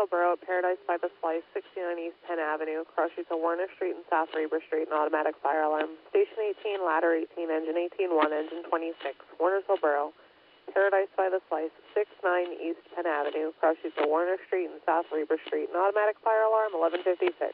Hill Borough at Paradise by the Slice, 69 East 10 Avenue, cross streets of Warner Street and South Reber Street, an automatic fire alarm. Station 18, ladder 18, engine 18-1, engine 26, Warner Hill Borough, Paradise by the Slice, 69 East 10 Avenue, cross streets of Warner Street and South Reber Street, an automatic fire alarm, 1156.